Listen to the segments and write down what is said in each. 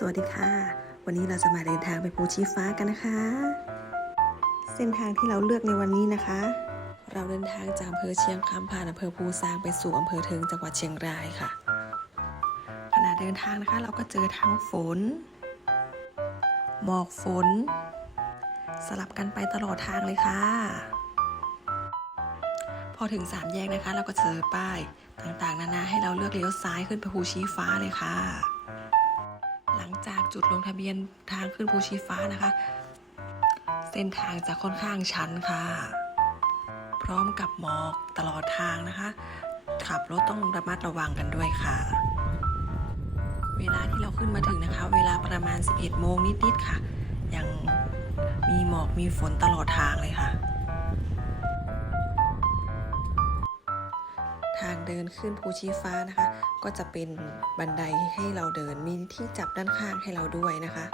สวัสดีค่ะ วันนี้เราจะมาเดินทางไปภูชีฟ้ากันนะคะ เส้นทางที่เราเลือกในวันนี้นะคะ เราเดินทางจากอำเภอเชียงคำผ่านอำเภอภูซางไปสู่อำเภอเทิงจังหวัดเชียงรายค่ะขณะเดินทางนะคะ เราก็เจอทั้งฝน หมอกฝน สลับกันไปตลอดทางเลยค่ะ พอถึงสามแยกนะคะ เราก็เจอป้ายต่างๆ นานาให้เราเลือกเลี้ยวซ้ายขึ้นไปภูชีฟ้าเลยค่ะ จุดลงทะเบียนทางขึ้นภูชีฟ้านะคะ เส้นทางจะค่อนข้างชันค่ะ พร้อมกับหมอกตลอดทางนะคะ ขับรถต้องระมัดระวังกันด้วยค่ะ เวลาที่เราขึ้นมาถึงนะคะ เวลาประมาณ 11 โมงนิดๆค่ะ ยังมีหมอกมีฝนตลอดทางเลยค่ะ ทางเดินขึ้นภูชีฟ้านะคะ ก็จะเป็นบันไดให้เราเดินมีที่จับด้านข้างให้เราด้วยนะคะ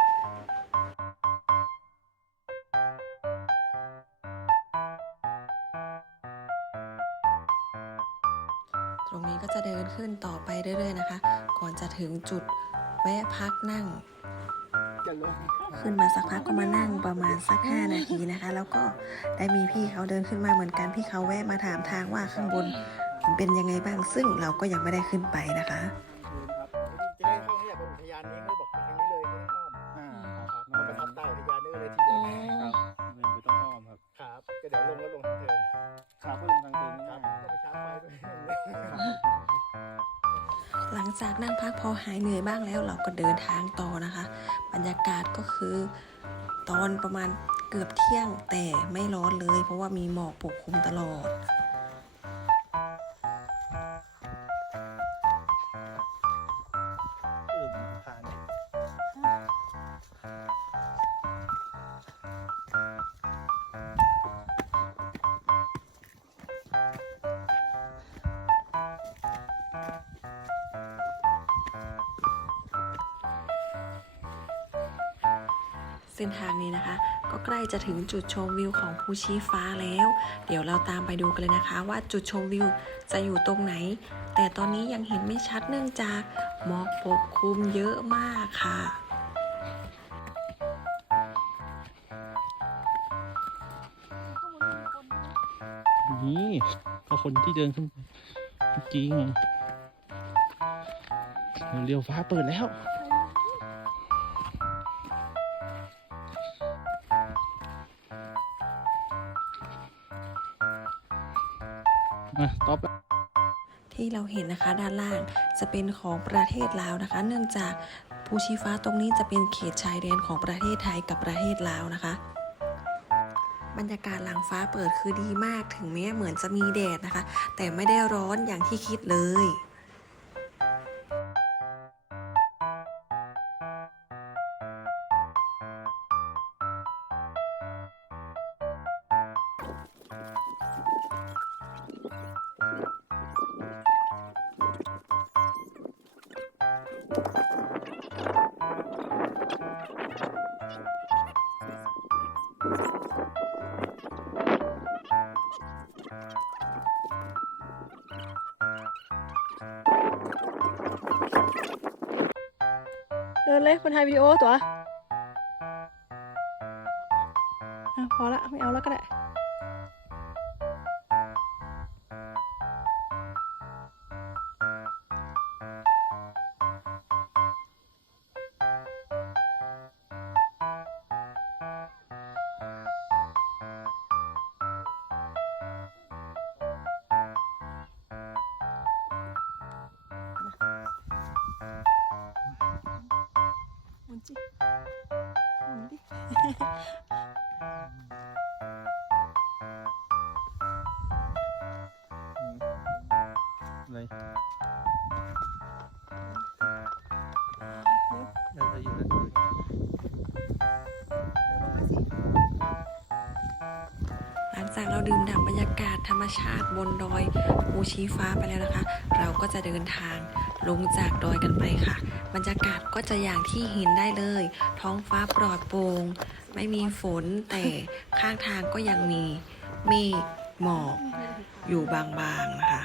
ตรงนี้ก็จะเดินขึ้นต่อไปเรื่อยๆนะคะ ก่อนจะถึงจุดแวะพักนั่ง ขึ้นมาสักพักก็มานั่งประมาณสัก 5 นาทีนะคะ แล้วก็ได้มีพี่เขาเดินขึ้นมาเหมือนกัน พี่เขาแวะมาถามทางว่าข้างบน เป็นยังไงบ้างซึ่งเราก็ยังไม่ได้ขึ้นไปนะคะจะได้เข้าเนี่ยเป็นอุทยานนี้เขาบอกไปทางนี้เลยไม่ต้องอ้อมอ่าครับครัเราบไปทำใต้อุทยานนี่เลยทีเดียวครับไม่ไม่ต้องอ้อมครับครับก็เดี๋ยวลงแล้วลงทางเทิงครับก็ลงทางเทิงครับง่ายก็ไปชาร์จไฟด้วยครับหลังจากนั่งพักพอหายเหนื่อยบ้างแล้วเราก็เดินทางต่อนะคะ บรรยากาศก็คือ ตอนประมาณเกือบเที่ยงแต่ไม่ร้อนเลย เพราะว่ามีหมอกปกคลุมตลอด เส้นทางนี้นะคะ ก็ใกล้จะถึงจุดชมวิวของภูชีฟ้าแล้ว เดี๋ยวเราตามไปดูกันเลยนะคะ ว่าจุดชมวิวจะอยู่ตรงไหน แต่ตอนนี้ยังเห็นไม่ชัดเนื่องจากหมอกปกคลุมเยอะมากค่ะนี่ก็คนที่เดินขึ้นเมื่อกี้ไงเรียวฟ้าเปิดแล้ว มาต่อไปที่เราเห็นนะคะด้านล่างจะเป็นของประเทศลาวนะคะ เนื่องจากภูชีฟ้าตรงนี้จะเป็นเขตชายแดนของประเทศไทยกับประเทศลาวนะคะ บรรยากาศหลังฟ้าเปิดคือดีมากถึงแม้เหมือนจะมีแดดนะคะ แต่ไม่ได้ร้อนอย่างที่คิดเลย เดินเลยคนถ่ายวิดีโอตัวอพอละไม่เอาแล้วก็ได้ อะไรเดี๋ยวจะอยู่นั่น จากเราดื่มด่ำบรรยากาศธรรมชาติบนดอยภูชีฟ้าไปแล้วนะคะ เราก็จะเดินทางลงจากดอยกันไปค่ะ บรรยากาศก็จะอย่างที่เห็นได้เลย ท้องฟ้าปลอดโปร่งไม่มีฝนแต่ข้างทางก็ยังมีเมฆหมอกอยู่บางๆนะคะ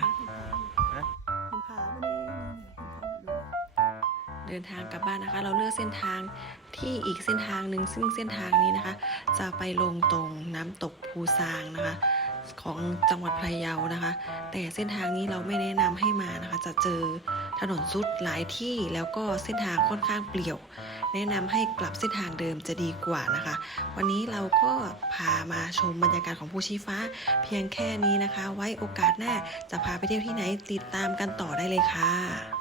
เดินทางกลับบ้านนะคะ เราเลือกเส้นทางที่อีกเส้นทางหนึ่งซึ่งเส้นทางนี้นะคะ จะไปลงตรงน้ำตกภูซางนะคะ ของจังหวัดพะเยานะคะ แต่เส้นทางนี้เราไม่แนะนำให้มานะคะ จะเจอถนนซุดหลายที่แล้วก็เส้นทางค่อนข้างเปลี่ยว แนะนำให้กลับเส้นทางเดิมจะดีกว่านะคะ วันนี้เราก็พามาชมบรรยากาศของภูชีฟ้า เพียงแค่นี้นะคะ ไว้โอกาสหน้าจะพาไปเที่ยวที่ไหนติดตามกันต่อได้เลยค่ะ